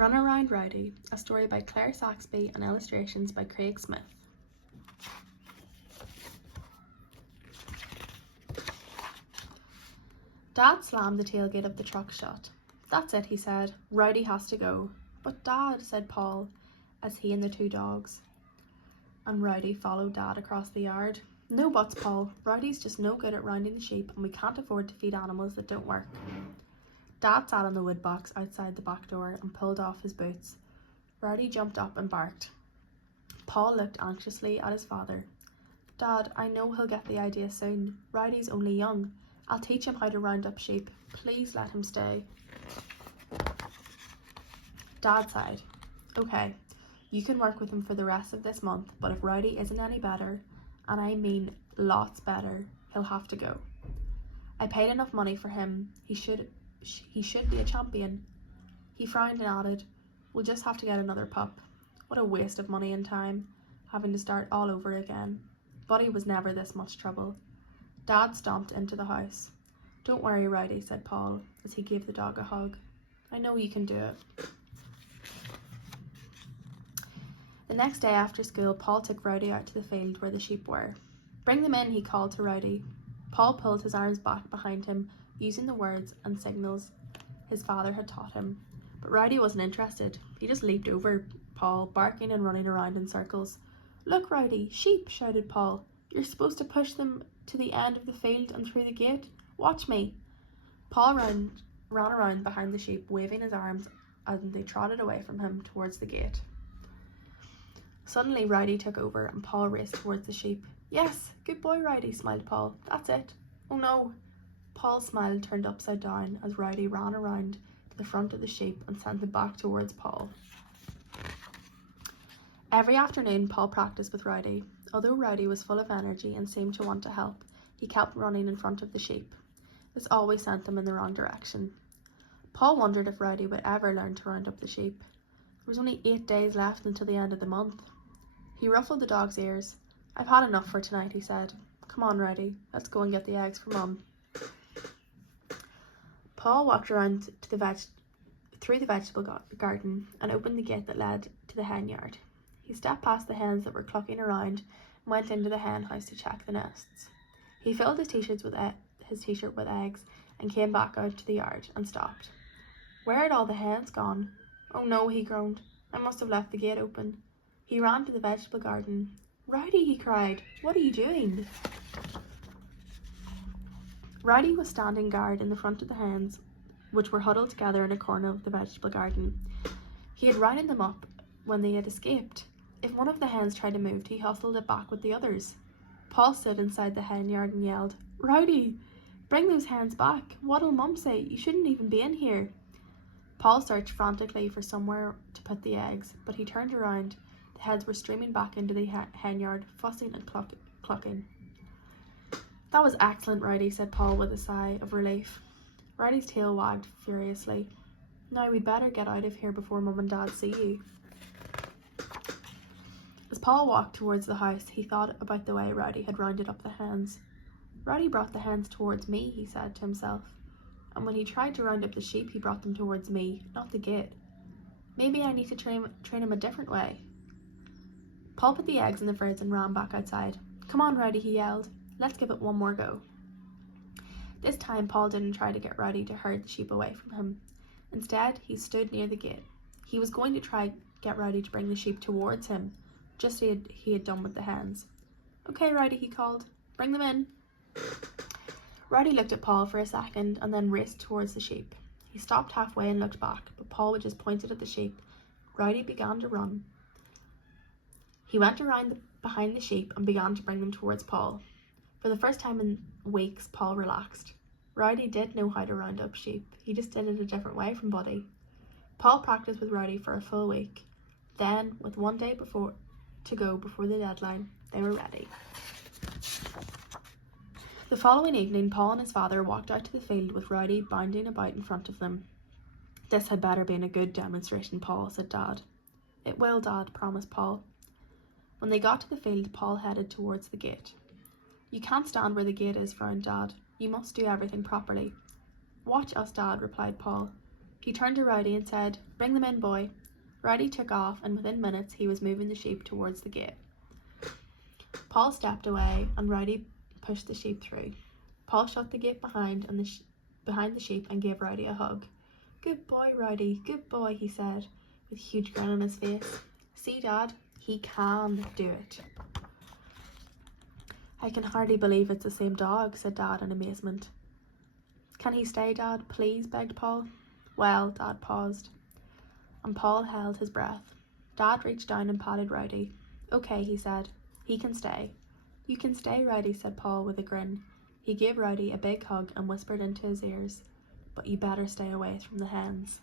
Runaround Rowdy, a story by Claire Saxby and illustrations by Craig Smith. Dad slammed the tailgate of the truck shut. "That's it," he said. "Rowdy has to go." "But Dad," said Paul, as he and the two dogs and Rowdy followed Dad across the yard. "No buts, Paul. Rowdy's just no good at rounding the sheep, and we can't afford to feed animals that don't work." Dad sat on the wood box outside the back door and pulled off his boots. Rowdy jumped up and barked. Paul looked anxiously at his father. "Dad, I know he'll get the idea soon. Rowdy's only young. I'll teach him how to round up sheep. Please let him stay." Dad sighed. "Okay, you can work with him for the rest of this month, but if Rowdy isn't any better, and I mean lots better, he'll have to go. I paid enough money for him. He should be a champion." He frowned and added, "We'll just have to get another pup." What a waste of money and time, having to start all over again. Buddy was never this much trouble. Dad stomped into the house. "Don't worry, Rowdy," said Paul, as he gave the dog a hug. "I know you can do it." The next day after school, Paul took Rowdy out to the field where the sheep were. "Bring them in," he called to Rowdy. Paul pulled his arms back behind him, using the words and signals his father had taught him. But Rowdy wasn't interested. He just leaped over Paul, barking and running around in circles. "Look, Rowdy, sheep!" shouted Paul. "You're supposed to push them to the end of the field and through the gate. Watch me." Paul ran around behind the sheep, waving his arms as they trotted away from him towards the gate. Suddenly Rowdy took over and Paul raced towards the sheep. "Yes, good boy, Rowdy," smiled Paul. "That's it." "Oh no." Paul's smile turned upside down as Rowdy ran around to the front of the sheep and sent them back towards Paul. Every afternoon Paul practiced with Rowdy. Although Rowdy was full of energy and seemed to want to help, he kept running in front of the sheep. This always sent them in the wrong direction. Paul wondered if Rowdy would ever learn to round up the sheep. There was only 8 days left until the end of the month. He ruffled the dog's ears. "I've had enough for tonight," he said. "Come on, Rowdy, let's go and get the eggs for Mum." Paul walked around to through the vegetable garden and opened the gate that led to the hen yard. He stepped past the hens that were clucking around and went into the hen house to check the nests. He filled his t-shirt with eggs and came back out to the yard and stopped. Where had all the hens gone? "Oh no," he groaned. "I must have left the gate open." He ran to the vegetable garden. "Rowdy," he cried, "what are you doing?" Rowdy was standing guard in the front of the hens, which were huddled together in a corner of the vegetable garden. He had rounded them up when they had escaped. If one of the hens tried to move, he hustled it back with the others. Paul stood inside the hen yard and yelled, "Rowdy, bring those hens back. What'll Mum say? You shouldn't even be in here." Paul searched frantically for somewhere to put the eggs, but he turned around. The heads were streaming back into the hen yard, fussing and clucking. "That was excellent, Rowdy," said Paul with a sigh of relief. Rowdy's tail wagged furiously. "Now we'd better get out of here before Mum and Dad see you." As Paul walked towards the house, he thought about the way Rowdy had rounded up the hens. "Rowdy brought the hens towards me," he said to himself. "And when he tried to round up the sheep, he brought them towards me, not the gate. Maybe I need to train him a different way." Paul put the eggs in the fridge and ran back outside. "Come on, Rowdy," he yelled. "Let's give it one more go." This time Paul didn't try to get Rowdy to herd the sheep away from him. Instead, he stood near the gate. He was going to try get Rowdy to bring the sheep towards him, just as he had done with the hens. "Okay, Rowdy," he called. "Bring them in." Rowdy looked at Paul for a second and then raced towards the sheep. He stopped halfway and looked back, but Paul just pointed at the sheep. Rowdy began to run. He went around behind the sheep and began to bring them towards Paul. For the first time in weeks, Paul relaxed. Rowdy did know how to round up sheep. He just did it a different way from Buddy. Paul practiced with Rowdy for a full week. Then, with one day to go before the deadline, they were ready. The following evening, Paul and his father walked out to the field with Rowdy bounding about in front of them. "This had better be a good demonstration, Paul," said Dad. "It will, Dad," promised Paul. When they got to the field, Paul headed towards the gate. "You can't stand where the gate is," frowned Dad. "You must do everything properly." "Watch us, Dad," replied Paul. He turned to Rowdy and said, "Bring them in, boy." Rowdy took off, and within minutes he was moving the sheep towards the gate. Paul stepped away and Rowdy pushed the sheep through. Paul shut the gate behind the sheep and gave Rowdy a hug. "Good boy, Rowdy, good boy," he said, with a huge grin on his face. "See, Dad, he can do it." "I can hardly believe it's the same dog," said Dad in amazement. "Can he stay, Dad, please?" begged Paul. "Well," Dad paused, and Paul held his breath. Dad reached down and patted Rowdy. "Okay," he said, "he can stay." "You can stay, Rowdy," said Paul with a grin. He gave Rowdy a big hug and whispered into his ears, "But you better stay away from the hens."